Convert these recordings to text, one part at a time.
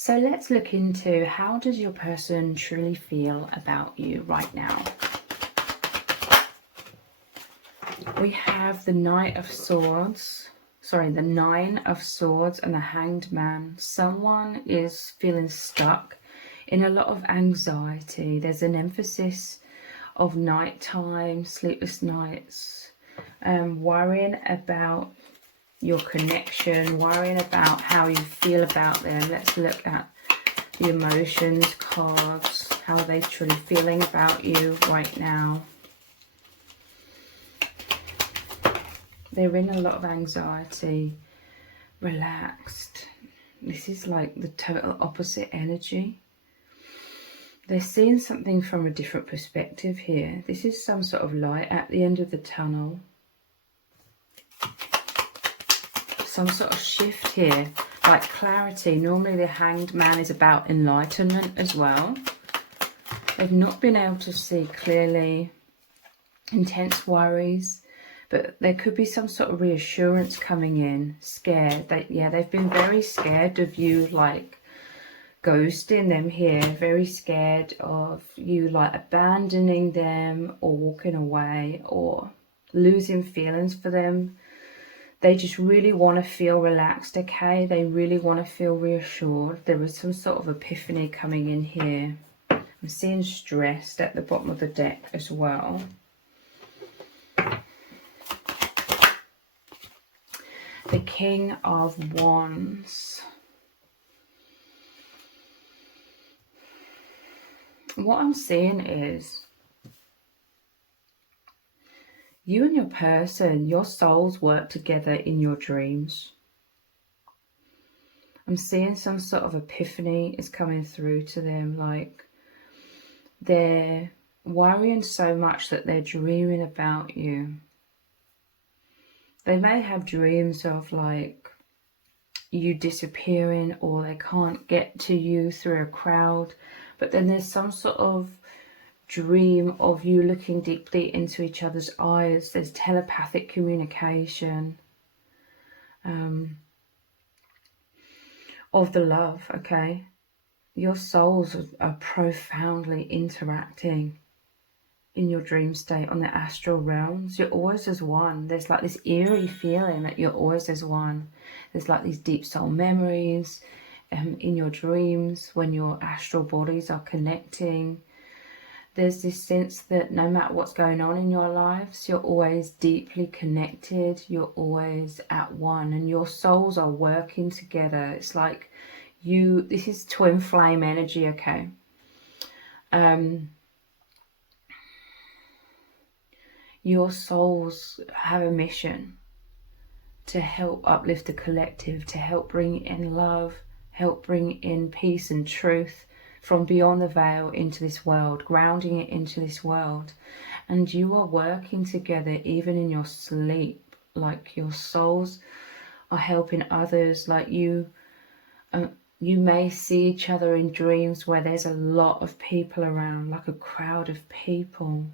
So let's look into, how does your person truly feel about you right now? We have the Knight of Swords, the Nine of Swords and the Hanged Man. Someone is feeling stuck in a lot of anxiety. There's an emphasis of nighttime, sleepless nights, worrying about your connection, worrying about how you feel about them. Let's look at the emotions cards, how they're truly feeling about you right now. They're in a lot of anxiety, relaxed. This is like the total opposite energy. They're seeing something from a different perspective here. This is some sort of light at the end of the tunnel. Some sort of shift here, like clarity. Normally the Hanged Man is about enlightenment as well. They've not been able to see clearly, intense worries, but there could be some sort of reassurance coming in. Scared. They've been very scared of you, like ghosting them here. Very scared of you, like abandoning them or walking away or losing feelings for them. They just really want to feel relaxed, okay? They really want to feel reassured. There was some sort of epiphany coming in here. I'm seeing stressed at the bottom of the deck as well. The King of Wands. What I'm seeing is, you and your person, your souls work together in your dreams. I'm seeing some sort of epiphany is coming through to them. Like they're worrying so much that they're dreaming about you. They may have dreams of like you disappearing, or they can't get to you through a crowd. But then there's some sort of dream of you looking deeply into each other's eyes. There's telepathic communication of the love, okay? Your souls are profoundly interacting in your dream state on the astral realms. You're always as one. There's like this eerie feeling that you're always as one. There's like these deep soul memories in your dreams when your astral bodies are connecting. There's this sense that no matter what's going on in your lives, you're always deeply connected. You're always at one, and your souls are working together. It's like this is twin flame energy, okay? Your souls have a mission to help uplift the collective, to help bring in love, help bring in peace and truth from beyond the veil into this world, grounding it into this world. And you are working together even in your sleep. Like your souls are helping others. Like you may see each other in dreams where there's a lot of people around, like a crowd of people.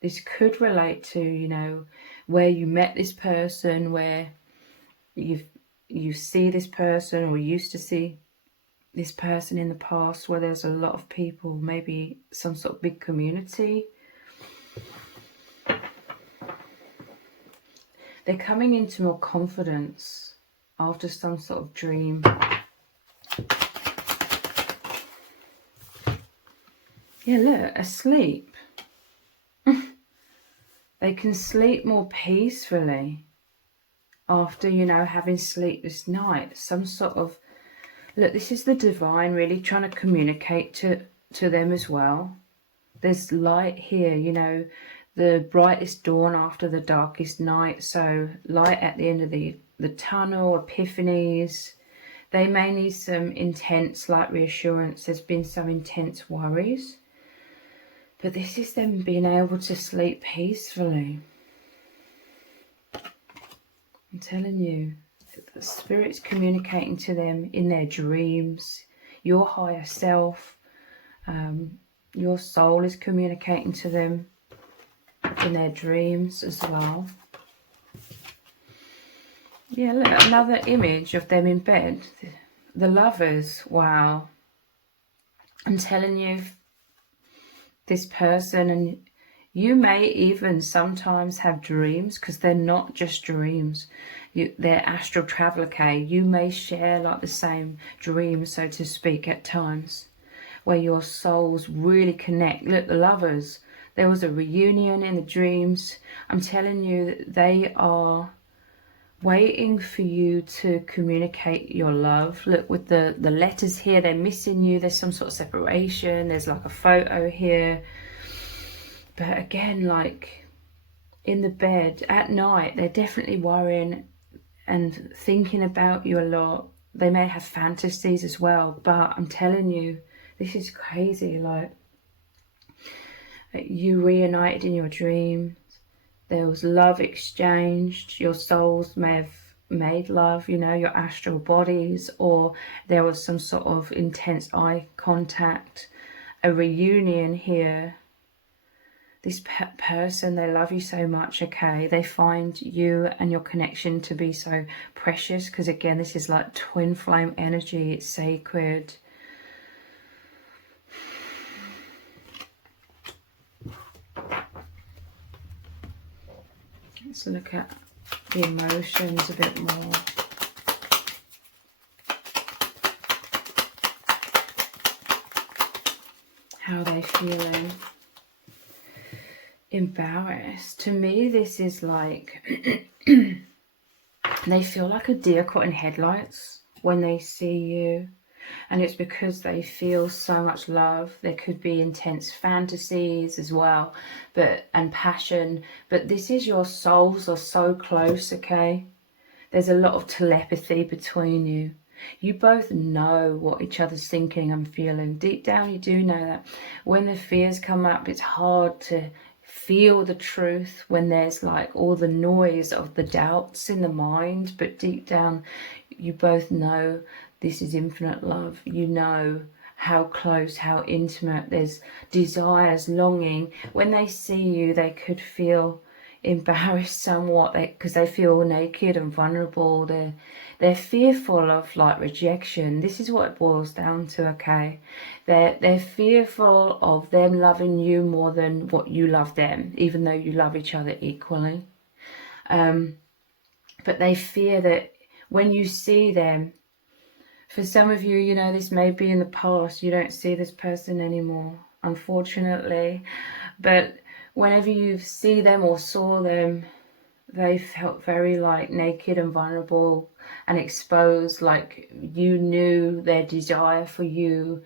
This could relate to, you know, where you met this person, where you see this person or used to see this person in the past, where there's a lot of people, maybe some sort of big community. They're coming into more confidence after some sort of dream. Yeah, look, asleep. They can sleep more peacefully after, you know, having sleepless nights. Some sort of, look, this is the divine really trying to communicate to them as well. There's light here, you know, the brightest dawn after the darkest night. So light at the end of the tunnel, epiphanies. They may need some intense light reassurance. There's been some intense worries. But this is them being able to sleep peacefully. I'm telling you, the Spirit's communicating to them in their dreams. Your higher self, your soul is communicating to them in their dreams as well. Yeah, look, another image of them in bed. The Lovers, wow. I'm telling you, this person, and you may even sometimes have dreams, because they're not just dreams. They're astral travel, okay? You may share like the same dream, so to speak, at times, where your souls really connect. Look, the Lovers, there was a reunion in the dreams. I'm telling you that they are waiting for you to communicate your love. Look, with the letters here, they're missing you. There's some sort of separation. There's like a photo here. But again, like in the bed at night, they're definitely worrying and thinking about you a lot. They may have fantasies as well, but I'm telling you, this is crazy. Like, you reunited in your dreams. There was love exchanged. Your souls may have made love, you know, your astral bodies, or there was some sort of intense eye contact, a reunion here. This person, they love you so much, okay? They find you and your connection to be so precious, because again, this is like twin flame energy. It's sacred. Let's look at the emotions a bit more. How they're feeling. Embarrassed. To me, this is like they feel like a deer caught in headlights when they see you, and it's because they feel so much love. There could be intense fantasies as well, and passion, but this is your souls are so close, okay? There's a lot of telepathy between you. You both know what each other's thinking and feeling. Deep down, you do know that. When the fears come up, it's hard to feel the truth when there's like all the noise of the doubts in the mind, but deep down you both know this is infinite love. You know how close, how intimate. There's desires, longing. When they see you, they could feel embarrassed somewhat, because they feel naked and vulnerable. They're fearful of like rejection. This is what it boils down to, okay? They're fearful of them loving you more than what you love them, even though you love each other equally. But they fear that when you see them, for some of you, you know, this may be in the past, you don't see this person anymore, unfortunately, but whenever you see them or saw them, they felt very like naked and vulnerable and exposed, like you knew their desire for you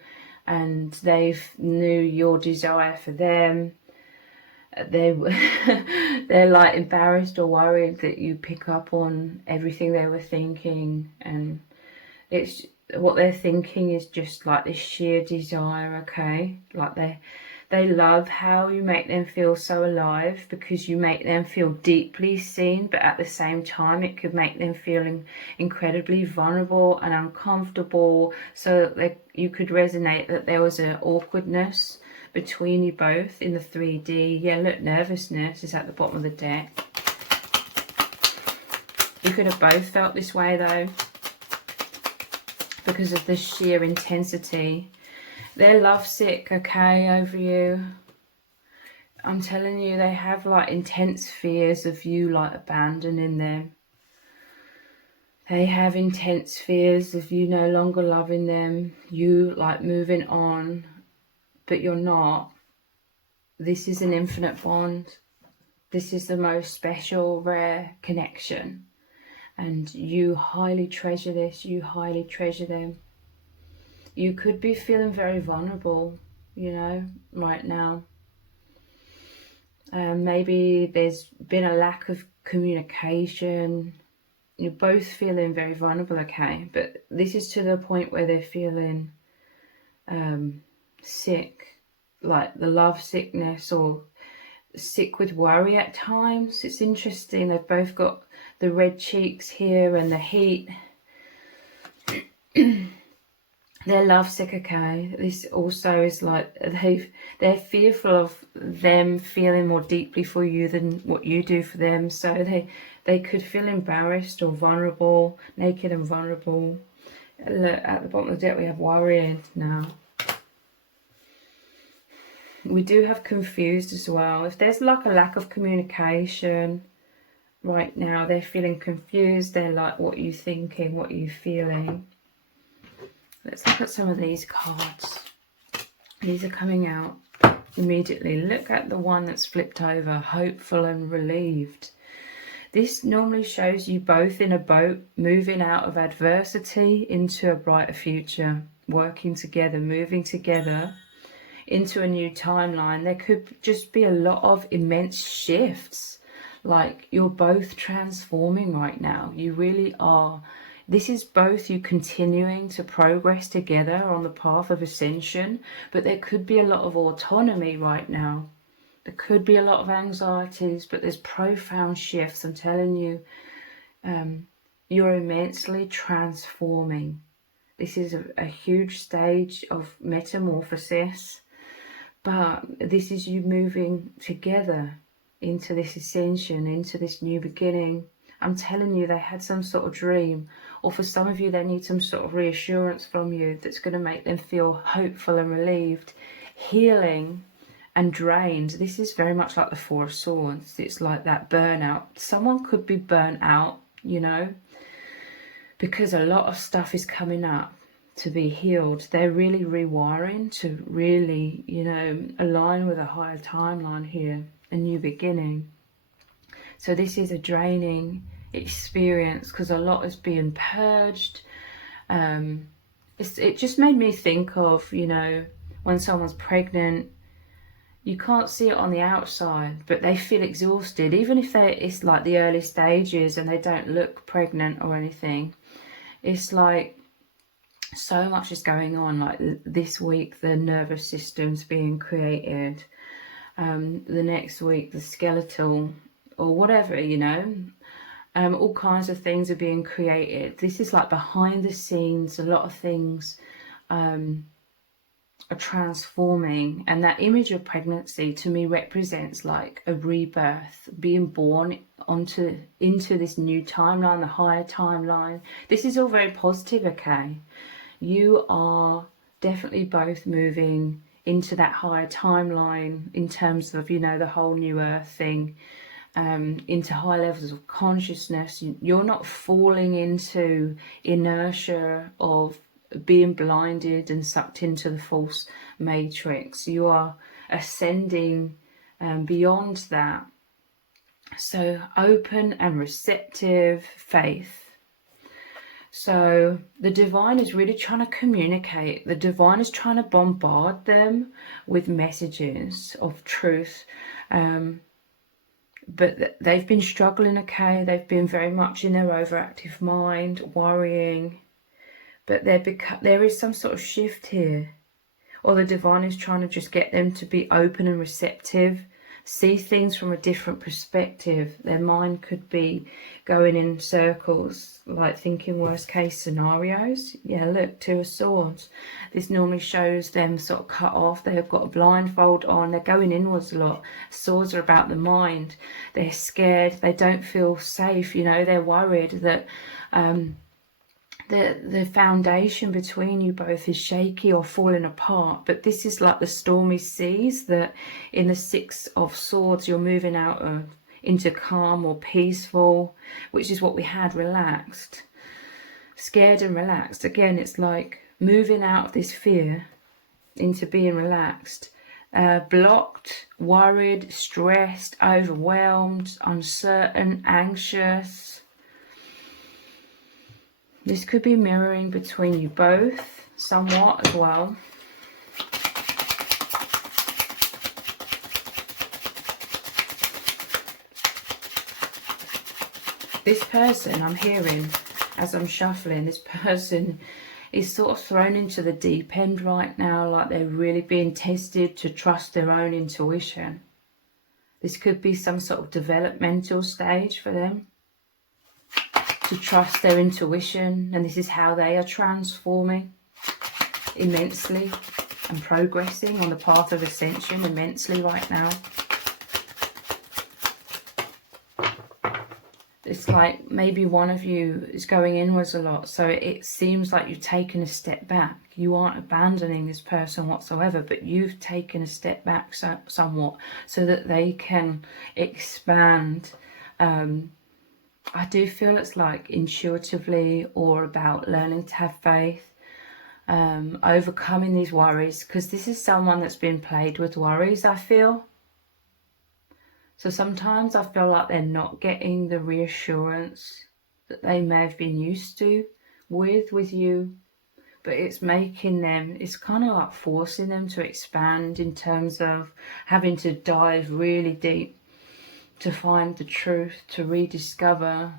and they knew your desire for them. They're like embarrassed or worried that you pick up on everything they were thinking, and it's what they're thinking is just like this sheer desire, okay? Like they love how you make them feel so alive, because you make them feel deeply seen, but at the same time it could make them feeling incredibly vulnerable and uncomfortable, so that you could resonate that there was an awkwardness between you both in the 3D. Yeah, look, nervousness is at the bottom of the deck. You could have both felt this way though, because of the sheer intensity. They're lovesick, okay, over you. I'm telling you, they have like intense fears of you like abandoning them. They have intense fears of you no longer loving them, you like moving on, but you're not. This is an infinite bond. This is the most special, rare connection. And you highly treasure this, you highly treasure them. You could be feeling very vulnerable, you know, right now. Maybe there's been a lack of communication. You're both feeling very vulnerable, okay? But this is to the point where they're feeling sick, like the love sickness, or sick with worry at times. It's interesting, they've both got the red cheeks here and the heat. They're lovesick, okay? This also is like they're fearful of them feeling more deeply for you than what you do for them. So they could feel embarrassed or vulnerable, naked and vulnerable. Look, at the bottom of the deck we have worried now. We do have confused as well. If there's like a lack of communication right now, they're feeling confused. They're like, what are you thinking? What are you feeling? Let's look at some of these cards. These are coming out immediately. Look at the one that's flipped over, hopeful and relieved. This normally shows you both in a boat, moving out of adversity into a brighter future, working together, moving together into a new timeline. There could just be a lot of immense shifts. Like, you're both transforming right now. You really are. This is both you continuing to progress together on the path of ascension, but there could be a lot of autonomy right now. There could be a lot of anxieties, but there's profound shifts. I'm telling you, you're immensely transforming. This is a huge stage of metamorphosis, but this is you moving together into this ascension, into this new beginning. I'm telling you, they had some sort of dream, or for some of you, they need some sort of reassurance from you that's going to make them feel hopeful and relieved, healing and drained. This is very much like the Four of Swords. It's like that burnout. Someone could be burnt out, you know, because a lot of stuff is coming up to be healed. They're really rewiring to really, you know, align with a higher timeline here, a new beginning. So this is a draining experience because a lot is being purged. It just made me think of, you know, when someone's pregnant, you can't see it on the outside, but they feel exhausted, even if it's like the early stages and they don't look pregnant or anything. It's like so much is going on. Like this week, the nervous system's being created. The next week, the skeletal, or whatever, you know, all kinds of things are being created. This is like behind the scenes. A lot of things are transforming, and that image of pregnancy to me represents like a rebirth, being born into this new timeline, the higher timeline. This is all very positive, okay? You are definitely both moving into that higher timeline in terms of, you know, the whole new earth thing. Into high levels of consciousness. You're not falling into inertia of being blinded and sucked into the false matrix. You are ascending beyond that. So open and receptive faith. So the divine is really trying to communicate. The divine is trying to bombard them with messages of truth. But they've been struggling, okay? They've been very much in their overactive mind, worrying. But there is some sort of shift here. Or the divine is trying to just get them to be open and receptive, see things from a different perspective. Their mind could be going in circles, like thinking worst case scenarios. Yeah, look, Two of Swords. This normally shows them sort of cut off. They've got a blindfold on. They're going inwards a lot. Swords are about the mind. They're scared. They don't feel safe. You know, they're worried that the foundation between you both is shaky or falling apart. But this is like the stormy seas that in the Six of Swords you're moving out of, into calm or peaceful, which is what we had, relaxed, scared and relaxed. Again, it's like moving out of this fear into being relaxed, blocked, worried, stressed, overwhelmed, uncertain, anxious. This could be mirroring between you both somewhat as well. This person I'm hearing as I'm shuffling, this person is sort of thrown into the deep end right now, like they're really being tested to trust their own intuition. This could be some sort of developmental stage for them, to trust their intuition, and this is how they are transforming immensely and progressing on the path of ascension immensely right now. it's like maybe one of you is going inwards a lot, so it seems like you've taken a step back. You aren't abandoning this person whatsoever, but you've taken a step back somewhat so that they can expand. I do feel it's like intuitively, or about learning to have faith, overcoming these worries, because this is someone that's been plagued with worries, I feel. So sometimes I feel like they're not getting the reassurance that they may have been used to with you, but it's making them, it's kind of like forcing them to expand in terms of having to dive really deep to find the truth, to rediscover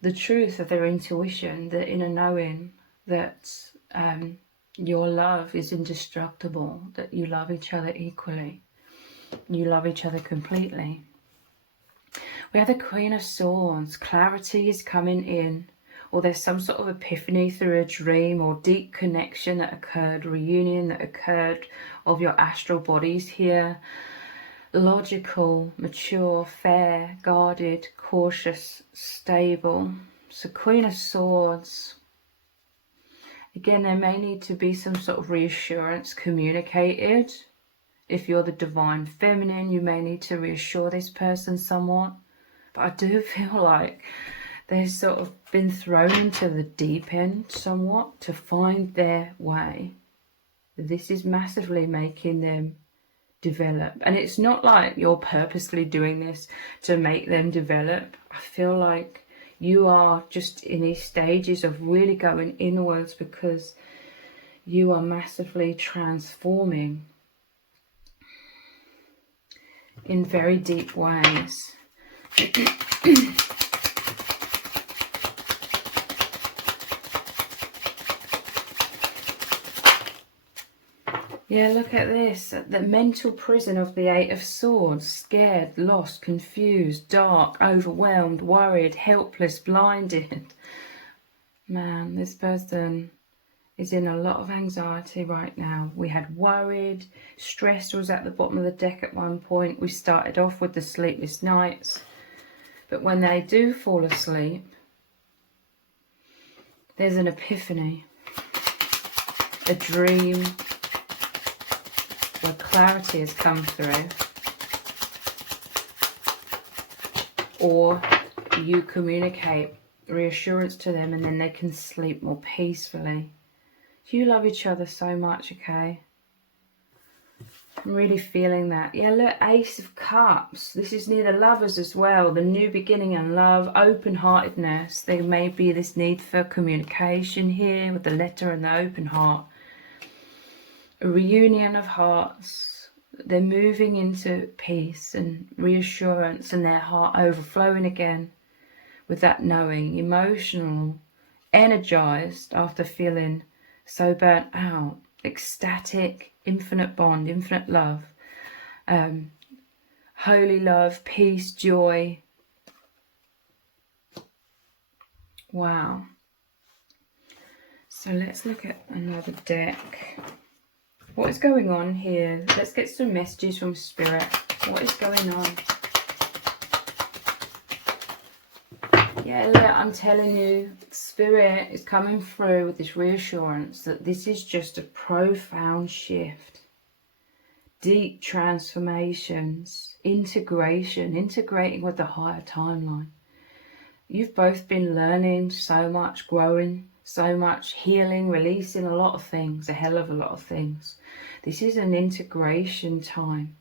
the truth of their intuition, the inner knowing that your love is indestructible, that you love each other equally. You love each other completely. We have the Queen of Swords. Clarity is coming in, or there's some sort of epiphany through a dream or deep connection that occurred, reunion that occurred of your astral bodies here. Logical, mature, fair, guarded, cautious, stable. So Queen of Swords. Again, there may need to be some sort of reassurance communicated. If you're the divine feminine, you may need to reassure this person somewhat. But I do feel like they've sort of been thrown into the deep end somewhat to find their way. This is massively making them develop. And it's not like you're purposely doing this to make them develop. I feel like you are just in these stages of really going inwards because you are massively transforming in very deep ways. Yeah, look at this. The mental prison of the Eight of Swords. Scared, lost, confused, dark, overwhelmed, worried, helpless, blinded. Man, this person is in a lot of anxiety right now. We had worried, stress was at the bottom of the deck at one point. We started off with the sleepless nights. But when they do fall asleep, there's an epiphany, a dream, where clarity has come through, or you communicate reassurance to them and then they can sleep more peacefully. You love each other so much, okay? I'm really feeling that. Yeah, look, Ace of Cups. This is near the Lovers as well. The new beginning and love, open-heartedness. There may be this need for communication here with the letter and the open heart. A reunion of hearts. They're moving into peace and reassurance, and their heart overflowing again with that knowing, emotional, energized after feeling so burnt out, ecstatic, infinite bond, infinite love, holy love, peace, joy. Wow. So let's look at another deck. What is going on here? Let's get some messages from Spirit. What is going on? Yeah, look, I'm telling you, Spirit is coming through with this reassurance that this is just a profound shift. Deep transformations, integrating with the higher timeline. You've both been learning so much, growing so much, healing, releasing a lot of things, a hell of a lot of things. This is an integration time.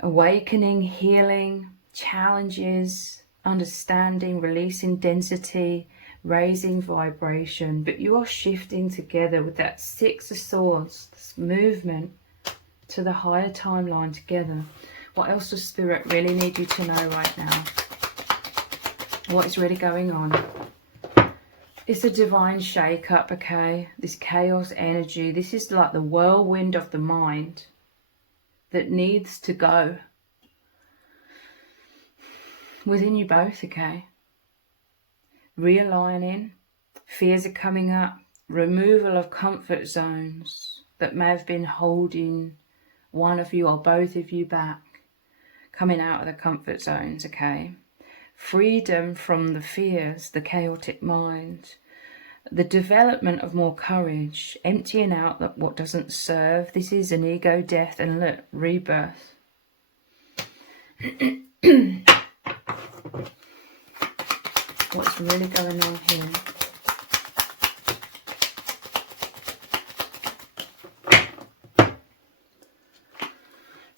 Awakening, healing, challenges, understanding, releasing density, raising vibration. But you are shifting together with that Six of Swords, this movement to the higher timeline together. What else does Spirit really need you to know right now? What is really going on? It's a divine shake-up, okay? This chaos energy. This is like the whirlwind of the mind that needs to go within you both, okay? Realigning. Fears are coming up. Removal of comfort zones that may have been holding one of you or both of you back. Coming out of the comfort zones, okay? freedom from the fears, the chaotic mind, the development of more courage, emptying out that what doesn't serve. This is an ego death and look, rebirth. What's really going on here?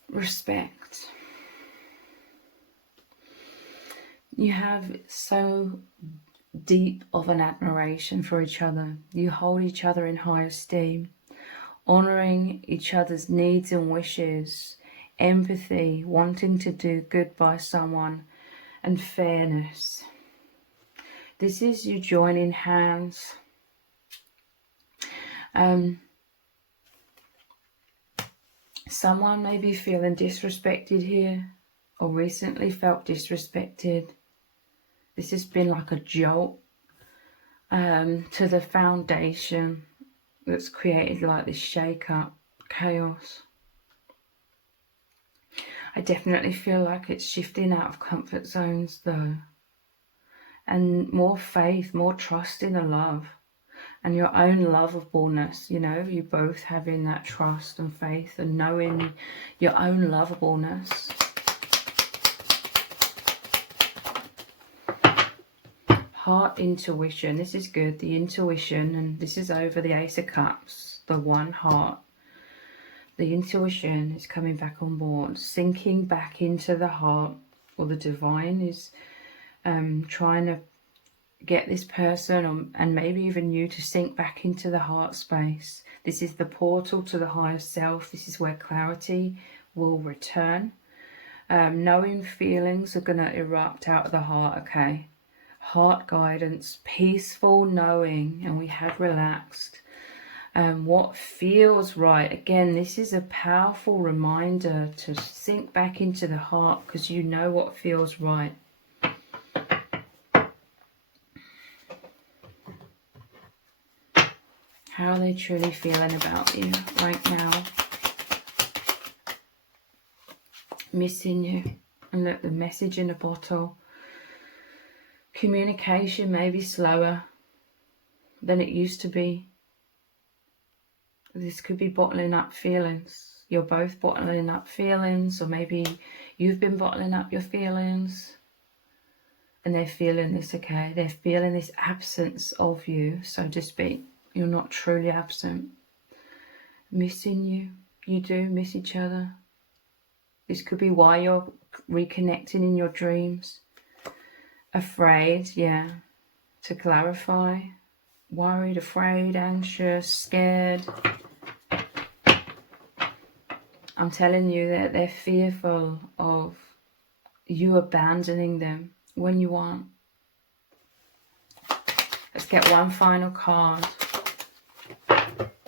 Respect. You have so deep of an admiration for each other. You hold each other in high esteem, honoring each other's needs and wishes, empathy, wanting to do good by someone, and fairness. This is you joining hands. Someone may be feeling disrespected here, or recently felt disrespected. This has been like a jolt to the foundation that's created like this shake-up, chaos. I definitely feel like it's shifting out of comfort zones though. And more faith, more trust in the love. And your own lovableness, you know, you both having that trust and faith and knowing your own lovableness. Heart intuition, this is good, the intuition, and this is over the Ace of Cups, the one heart. The intuition is coming back on board, sinking back into the heart, or the divine is trying to get this person and maybe even you to sink back into the heart space. This is the portal to the higher self. This is where clarity will return. Knowing feelings are going to erupt out of the heart, okay? Heart guidance, peaceful knowing, and we have relaxed. What feels right. Again, this is a powerful reminder to sink back into the heart because you know what feels right. How are they truly feeling about you right now? Missing you. And look, the message in a bottle. Communication may be slower than it used to be. This could be bottling up feelings. You're both bottling up feelings, or maybe you've been bottling up your feelings. And they're feeling this, okay? They're feeling this absence of you, so to speak. You're not truly absent. Missing you. You do miss each other. This could be why you're reconnecting in your dreams. Afraid, yeah. To clarify. Worried, afraid, anxious, scared. I'm telling you that they're fearful of you abandoning them when you aren't. Let's get one final card.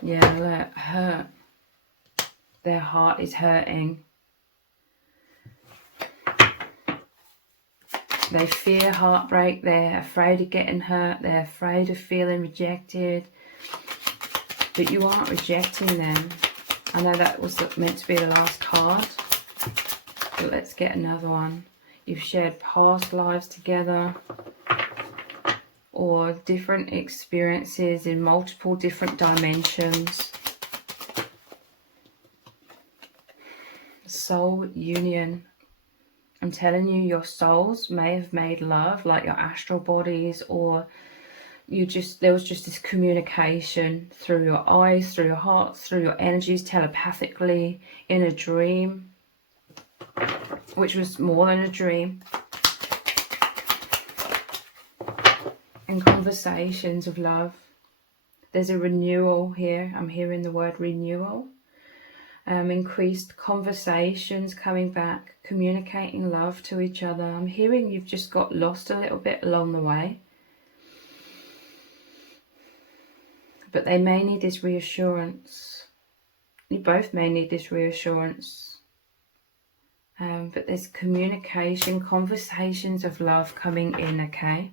Yeah, look, hurt. Their heart is hurting. They fear heartbreak. They're afraid of getting hurt. They're afraid of feeling rejected. But you aren't rejecting them. I know that was meant to be the last card. But let's get another one. You've shared past lives together. Or different experiences in multiple different dimensions. Soul union. I'm telling you, your souls may have made love, like your astral bodies, or there was just this communication through your eyes, through your heart, through your energies, telepathically, in a dream, which was more than a dream. And conversations of love. There's a renewal here. I'm hearing the word renewal. Increased conversations coming back, communicating love to each other. I'm hearing you've just got lost a little bit along the way. But they may need this reassurance. You both may need this reassurance. But there's communication, conversations of love coming in, okay?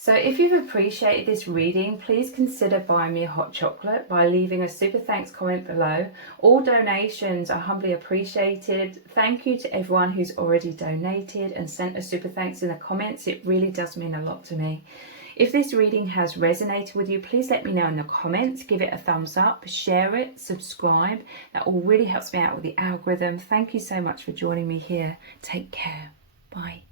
So if you've appreciated this reading, please consider buying me a hot chocolate by leaving a super thanks comment below. All donations are humbly appreciated. Thank you to everyone who's already donated and sent a super thanks in the comments. It really does mean a lot to me. If this reading has resonated with you, please let me know in the comments. Give it a thumbs up, share it, subscribe. That all really helps me out with the algorithm. Thank you so much for joining me here. Take care. Bye.